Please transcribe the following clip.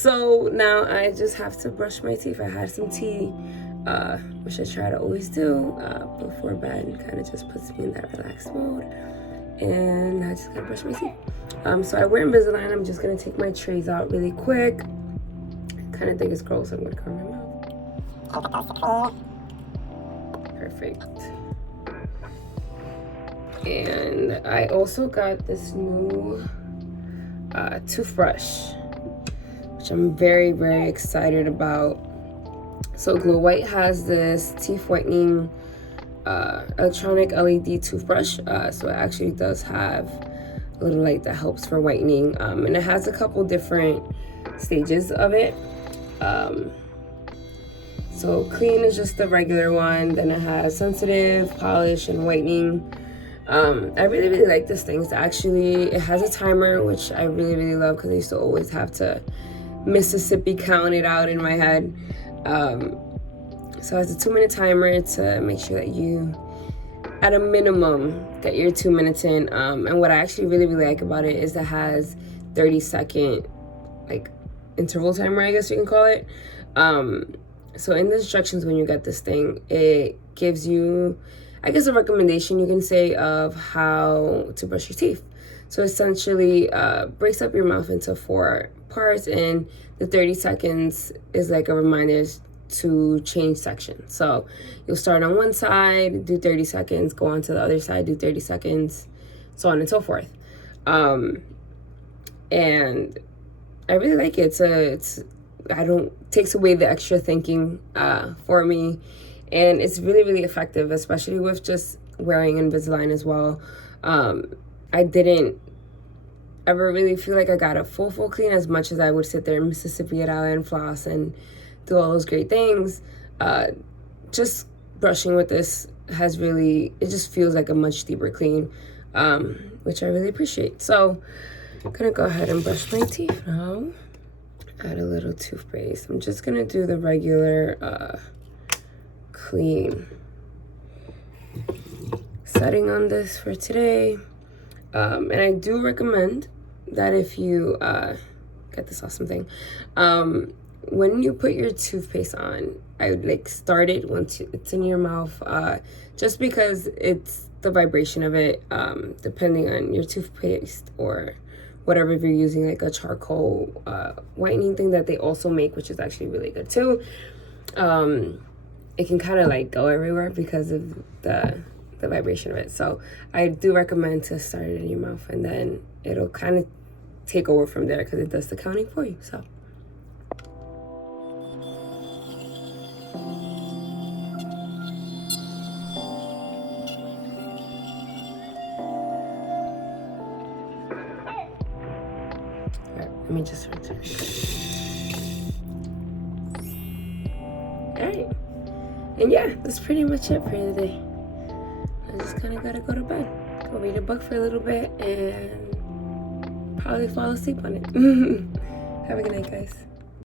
So now I just have to brush my teeth. I had some tea, which I try to always do before bed. Kind of just puts me in that relaxed mode. And I just gotta brush my teeth. So I wear Invisalign. I'm just gonna take my trays out really quick. Kind of think it's gross. I'm gonna cover my mouth. Perfect. And I also got this new toothbrush, which I'm very, very excited about. So Glowhite has this teeth whitening electronic LED toothbrush. So it actually does have a little light that helps for whitening. And it has a couple different stages of it. So clean is just the regular one. Then it has sensitive, polish, and whitening. I really, really like this thing. It has a timer, which I really, really love because I used to always have to Mississippi count it out in my head. So it has a 2-minute timer to make sure that you, at a minimum, get your 2 minutes in. And what I actually really, really like about it is it has 30-second like interval timer, I guess you can call it. So in the instructions when you get this thing, it gives you, I guess, a recommendation you can say of how to brush your teeth. So essentially breaks up your mouth into 4 parts, and the 30 seconds is like a reminder to change sections. So you'll start on one side, do 30 seconds, go on to the other side, do 30 seconds, so on and so forth. And I really like it. Takes away the extra thinking for me. And it's really, really effective, especially with just wearing Invisalign as well. I didn't ever really feel like I got a full clean as much as I would sit there in Mississippi it out and floss and do all those great things. Just brushing with this it just feels like a much deeper clean, which I really appreciate. So I'm gonna go ahead and brush my teeth now. Add a little toothpaste. I'm just gonna do the regular clean setting on this for today. And I do recommend that if you get this awesome thing, when you put your toothpaste on, I would start it once it's in your mouth, just because it's the vibration of it, depending on your toothpaste or whatever, if you're using like a charcoal whitening thing that they also make, which is actually really good too. It can kind of go everywhere because of the vibration of it. So I do recommend to start it in your mouth, and then it'll kind of take over from there because it does the counting for you. So let me just return. All right. And yeah, that's pretty much it for today. I just kind of gotta go to bed. Go read a book for a little bit and probably fall asleep on it. Have a good night, guys.